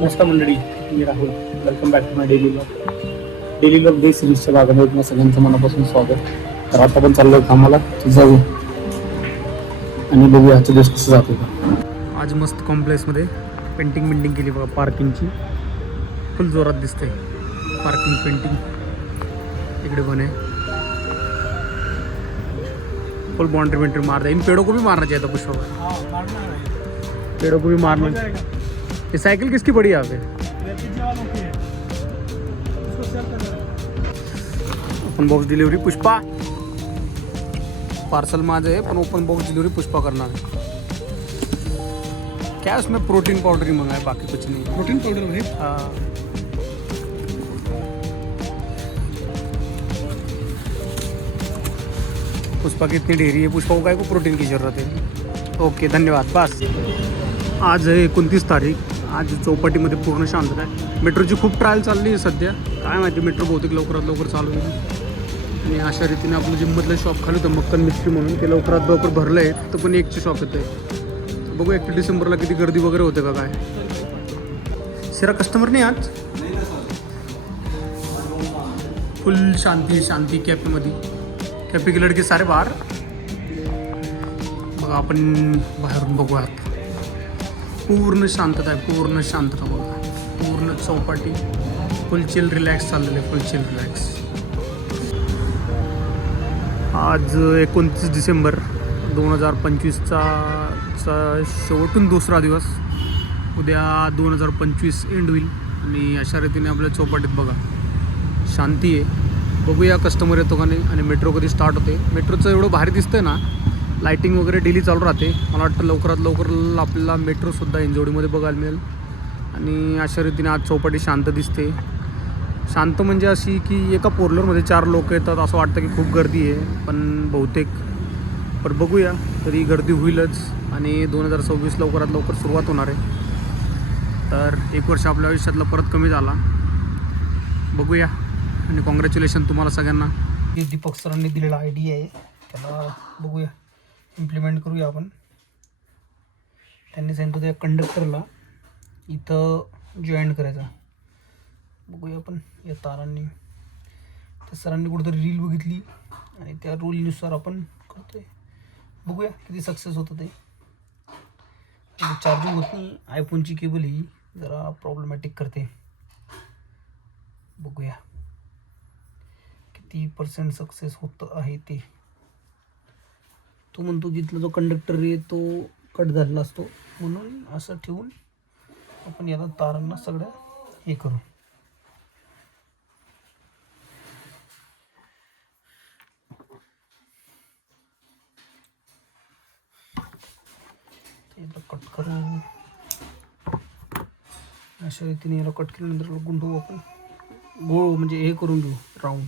नमस्कार मंडळी मी Rahul. Welcome back to my daily blog daily blog बे सिरीजच्या भागामध्ये तुम्हाला सगळ्यांचं मनापासून स्वागत. तर आता पण चाललोय कामाला जाऊ. आणि बघूया आजचा दिवस कसं जातो का. आज मस्त कॉम्प्लेक्समध्ये पेंटिंग बिंटिंग केली बघा पार्किंगची फुल जोरात दिसते पार्किंग पेंटिंग इकडे पण आहे. फुल बाउंड्री बिंड्री मारता इन पेड़ों को भी मारना चाहिए था पुष्पा पेड़ों को भी मारना ये साइकिल किसकी पड़ी है open box delivery Pushpa. Parcel माझं आहे पण ओपन बॉक्स डिलीवरी पुष्पा करणार है। क्या उसमें प्रोटीन पाउडर ही मंगाया बाकी कुछ नहीं। प्रोटीन पाउडर है? हाँ। पुष्पा की इतनी ढेरी है पुष्पा को को प्रोटीन की ज़रूरत है। ओके धन्यवाद बस। आज आहे एकोणतीस तारीख। आज चौपाटीमध्ये पूर्ण शांतता आहे. मेट्रोची खूप ट्रायल चालली आहे सध्या. काय माहिती मेट्रो बहुतेक लवकरात लवकर चालू होईल. आणि अशा रीतीने आपलं जिममधलं शॉप खाली होतं मक्कन मिस्त्री म्हणून ते लवकरात लवकर भरलं आहे तर पण एकचे शॉप येते. बघू एकटी डिसेंबरला किती गर्दी वगैरे होते का काय. सिरा कस्टमर नाही आज? फुल शांती शांती कॅफेमध्ये कॅफे की लडके सारे बाहेर. बघा आपण बाहेरून बघूयात. पूर्ण शांतता आहे पूर्ण शांतता बघा. पूर्ण चौपाटी फुल चिल रिलॅक्स चाललेलं आहे फुल चिल रिलॅक्स आज एकोणतीस डिसेंबर दोन हजार पंचवीसचा चा शेवटून दुसरा दिवस. उद्या दोन हजार पंचवीस एंड होईल. आणि अशा रीतीने आपल्या चौपाटीत बघा. शांती आहे. बघूया कस्टमर येतो का नाही आणि मेट्रो कधी स्टार्ट होते. मेट्रोचं एवढं भारी दिसतं ना लाइटिंग वगैरे डेली चालू राहते. मला वाटतं लवकरात लवकर आपल्याला मेट्रोसुद्धा इंजोडीमध्ये बघायला मिळेल. आणि अशा रीतीने आज चौपाटी शांत दिसते. शांत म्हणजे अशी की एका पोर्लरमध्ये चार लोक येतात असं वाटतं की खूप गर्दी आहे. पण बहुतेक पण बघूया. तरी गर्दी होईलच. आणि दोन हजार सव्वीस लवकरात लवकर सुरुवात होणार आहे. तर एक वर्ष आपल्या आयुष्यातला परत कमी झाला. बघूया. आणि कॉंग्रॅच्युलेशन तुम्हाला सगळ्यांना. दीपक सरांनी दिलेला आयडिया आहे. त्याला बघूया. इम्प्लिमेंट करूया आपण. त्यांनी सांगितलं त्या कंडक्टरला इथं जॉईंट करायचा. बघूया आपण या तारांनी. त्या सरांनी कुठेतरी रील बघितली आणि त्या रूलनुसार आपण करतोय. बघूया किती सक्सेस होतं ते. चार्जिंग होत नाही. आयफोनची केबल ही जरा प्रॉब्लेमॅटिक करते. बघूया. किती पर्सेंट सक्सेस होत आहे ते. तो म्हणतो की इथला जो कंडक्टर आहे तो कट झालेला असतो. म्हणून असं ठेवून आपण याला तारांना सगळ्या हे करू. कट करू. अशा रीतीने याला कट केल्यानंतर गुंडू आपण गोळ म्हणजे हे करून घेऊ राऊंड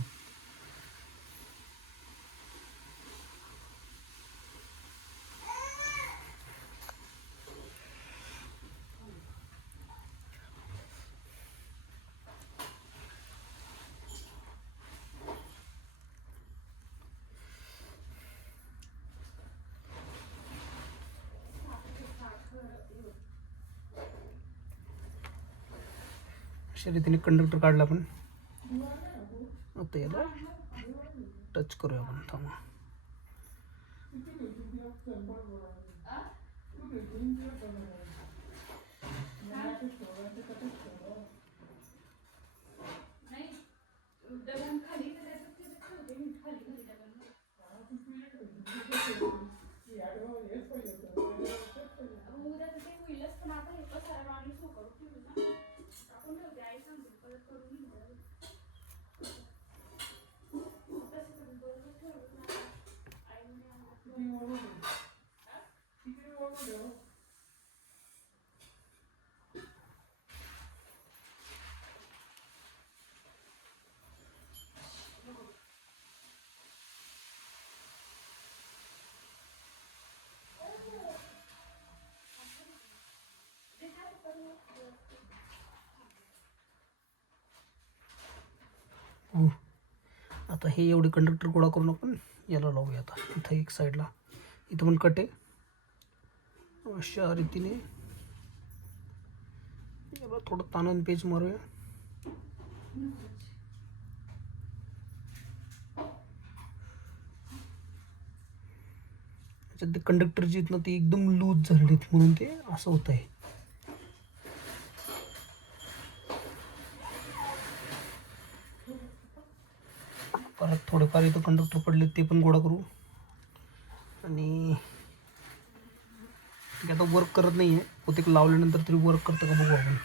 रीतीने कंडक्टर काढला आपण आता याला टच करूया आपण थांबा हो. आता हे एवढे कंडक्टर गोळा करून आपण याला लावूया आता. इथं एक साईडला इथं पण कट आहे. अशा रीतीने याला थोडं ताणून पेज मारूया. त्याच्यात ते कंडक्टरची आहेत ना ती एकदम लूज झालेली आहेत म्हणून ते असं होत आहे परत थोडेफार इथं कंडक्टर पडले ते पण गोळा करू. आणि आता वर्क करत नाही आहे बहुतेक लावल्यानंतर तरी वर्क करतं का बघू आपण.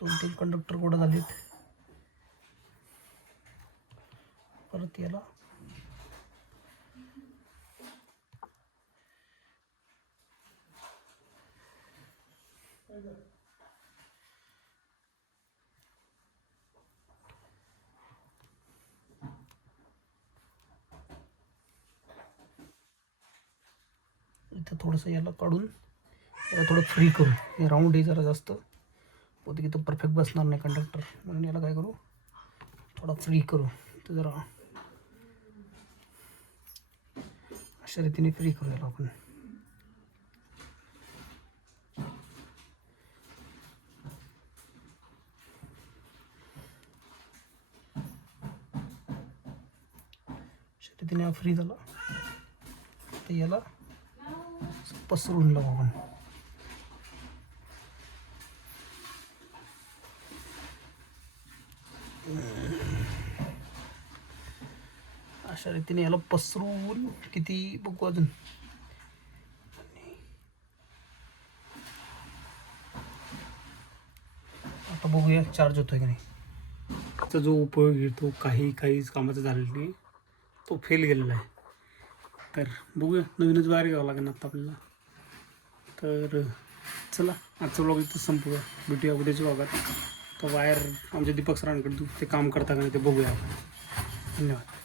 दोन तीन कंडक्टर गोळा झालेत. परत याला. इथं थोडंसं याला काढून याला थोडं फ्री करू हे राऊंड आहे जरा जास्त. पोते इथं परफेक्ट बसणार नाही कंडक्टर म्हणून याला काय करू? थोडा फ्री करू. तर जरा अशा रीतीने फ्री करू याला आपण. अशा रीतीने हा फ्री झाला. तर याला पसरून लावू आपण. अशा रीतीने याला पसरून किती बघू अजून. आता बघूया चार्ज होतोय की नाही. त्याचा जो उपयोग घेतो काही काहीच कामाचा झालेला नाही. तो फेल गेलेला आहे. तर बघूया नवीनच बाहेर घ्यावं लागेल आता आपल्याला. तर चला आजचं ब्लॉग इथं संपूया. भेटूया उद्याच्या ब्लॉगात तर वायर आमच्या दीपक सरांकडे ते काम करता का नाही ते बघूया. धन्यवाद.